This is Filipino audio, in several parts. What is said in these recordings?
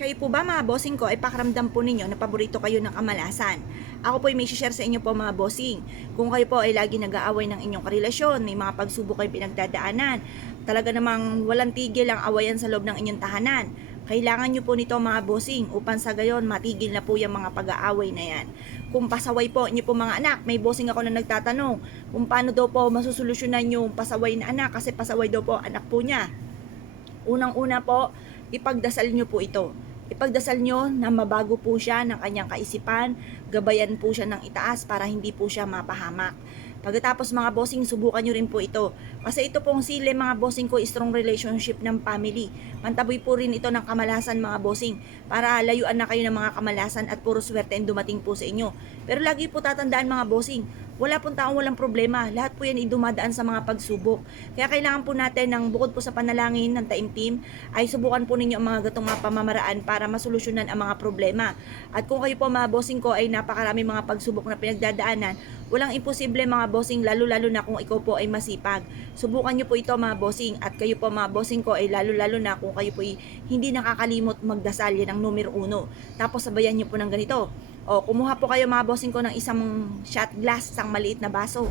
Kayo po ba mga bossing ko ay pakiramdam po ninyo na paborito kayo ng kamalasan? Ako po ay may share sa inyo po mga bossing. Kung kayo po ay lagi nag-aaway ng inyong karelasyon, may mga pagsubok kayo pinagdadaanan, talaga namang walang tigil ang awayan sa loob ng inyong tahanan. Kailangan nyo po nito mga bossing upang sa gayon matigil na po yung mga pag-aaway na yan. Kung pasaway po nyo po mga anak, may bossing ako na nagtatanong kung paano daw po masusolusyonan yung pasaway na anak kasi pasaway daw po anak po niya. Unang-una po, ipagdasal nyo po ito. Ipagdasal nyo na mabago po siya ng kanyang kaisipan, gabayan po siya ng itaas para hindi po siya mapahamak. Pagkatapos mga bossing, subukan nyo rin po ito. Kasi ito pong sile mga bossing ko, strong relationship ng family. Mantaboy po rin ito ng kamalasan mga bossing para layuan na kayo ng mga kamalasan at puro swerte ang dumating po sa inyo. Pero lagi po tatandaan mga bossing, wala pong taong walang problema. Lahat po yan ay dumadaan sa mga pagsubok. Kaya kailangan po natin ng bukod po sa panalangin ng taimtim, ay subukan po ninyo ang mga gatong mga pamamaraan para masolusyonan ang mga problema. At kung kayo po mga bossing ko ay napakarami mga pagsubok na pinagdadaanan, walang imposible mga bossing, lalo-lalo na kung ikaw po ay masipag. Subukan nyo po ito mga bossing, at kayo po mga bossing ko ay lalo-lalo na kung kayo po ay hindi nakakalimot magdasal, yan ang numero 1. Tapos sabayan nyo po ng ganito. O, kumuha po kayo mga bossing ko ng isang shot glass, isang maliit na baso.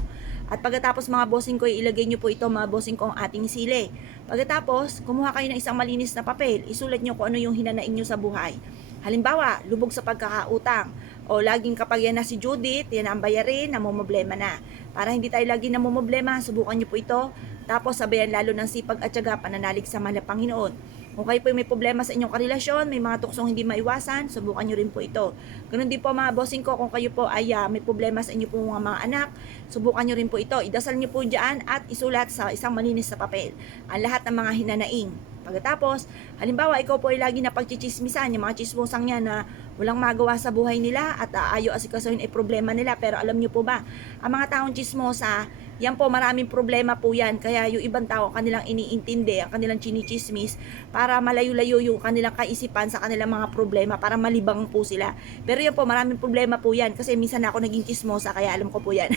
At pagkatapos mga bossing ko, ilagay nyo po ito mga bossing ko ang ating sili. Pagkatapos, kumuha kayo ng isang malinis na papel, isulat nyo kung ano yung hinanaing nyo sa buhay. Halimbawa, lubog sa pagkakautang. O laging kapag yan na si Judith, yan ang bayarin, namumblema na. Para hindi tayo lagi namumblema, subukan nyo po ito. Tapos sabayan lalo ng sipag at syaga, pananalig sa mahal na Panginoon. Kung kayo po may problema sa inyong karelasyon, may mga tuksong hindi maiwasan, subukan nyo rin po ito. Ganun din po mga bossing ko, kung kayo po ay may problema sa inyo po mga anak, subukan nyo rin po ito. Idasal nyo po dyan at isulat sa isang malinis na papel ang lahat ng mga hinanaing. Pagkatapos, halimbawa ikaw po ay lagi na pagchichismisan, yung mga chismosang yan na walang magawa sa buhay nila at ayaw asikasuhin ay problema nila. Pero alam nyo po ba, ang mga taong chismosa, yan po maraming problema po yan. Kaya yung ibang tao kanilang iniintindi, ang kanilang chinichismis para malayo-layo yung kanilang kaisipan sa kanilang mga problema, para malibang po sila. Pero yan po, maraming problema po yan kasi minsan ako naging chismosa kaya alam ko po yan.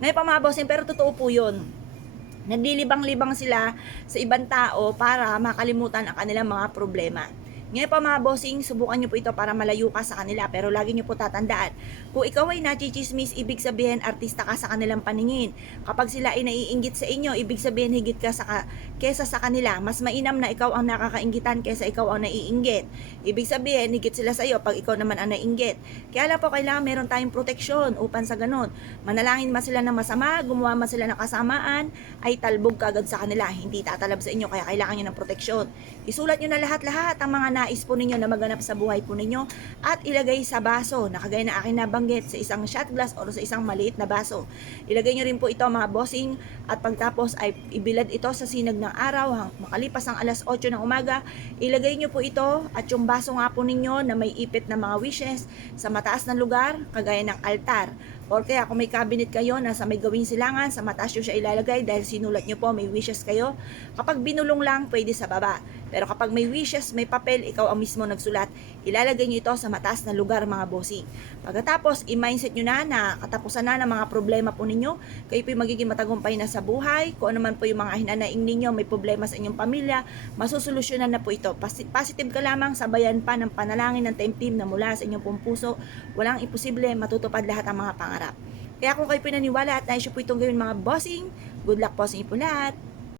Ngayon pa mga bossing, pero totoo po yun. Naglilibang-libang sila sa ibang tao para makalimutan ang kanilang mga problema. Ngayon pa mga bossing, subukan nyo po ito para malayo ka sa kanila. Pero lagi nyo po tatandaan, kung ikaw ay nachichismis, ibig sabihin artista ka sa kanilang paningin. Kapag sila ay naiinggit sa inyo, ibig sabihin higit ka kesa sa kanila. Mas mainam na ikaw ang nakakainggitan kesa ikaw ang naiinggit. Ibig sabihin, higit sila sa iyo pag ikaw naman ang naiinggit. Kaya lang po, kailangan meron tayong proteksyon upang sa ganun. Manalangin man sila ng masama, gumawa man sila ng kasamaan, ay talbog kagad sa kanila. Hindi tatalab sa inyo, kaya kailangan nyo ng proteksyon. Isulat nyo na lahat-lahat ang mga nais po ninyo na maganap sa buhay po ninyo at ilagay sa baso na kagaya na akin nabanggit, sa isang shot glass o sa isang maliit na baso. Ilagay nyo rin po ito mga bossing, at pagtapos ay ibilad ito sa sinag ng araw makalipas ang alas 8 ng umaga. Ilagay nyo po ito at yung baso nga po ninyo na may ipit na mga wishes sa mataas na lugar kagaya ng altar. Or kaya kung may cabinet kayo na sa may gawing silangan, sa mataas nyo siya ilalagay dahil sinulat nyo po, may wishes kayo. Kapag binulong lang, pwede sa baba. Pero kapag may wishes, may papel, ikaw ang mismo nagsulat, ilalagay nyo ito sa mataas na lugar mga bossing. Pagkatapos, i-mindset nyo na katapusan na ng mga problema po ninyo. Kayo po yung magiging matagumpay na sa buhay. Kung ano man po yung mga hinanaing ninyo, may problema sa inyong pamilya, masusolusyonan na po ito. Positive ka lamang, sabayan pa ng panalangin ng taimtim na mula sa inyong pong puso. Walang imposible, matutupad lahat ang mga pangarap. Kaya kung kayo pinaniwala at nais po itong gawin mga bossing, good luck po sa inyo po lahat.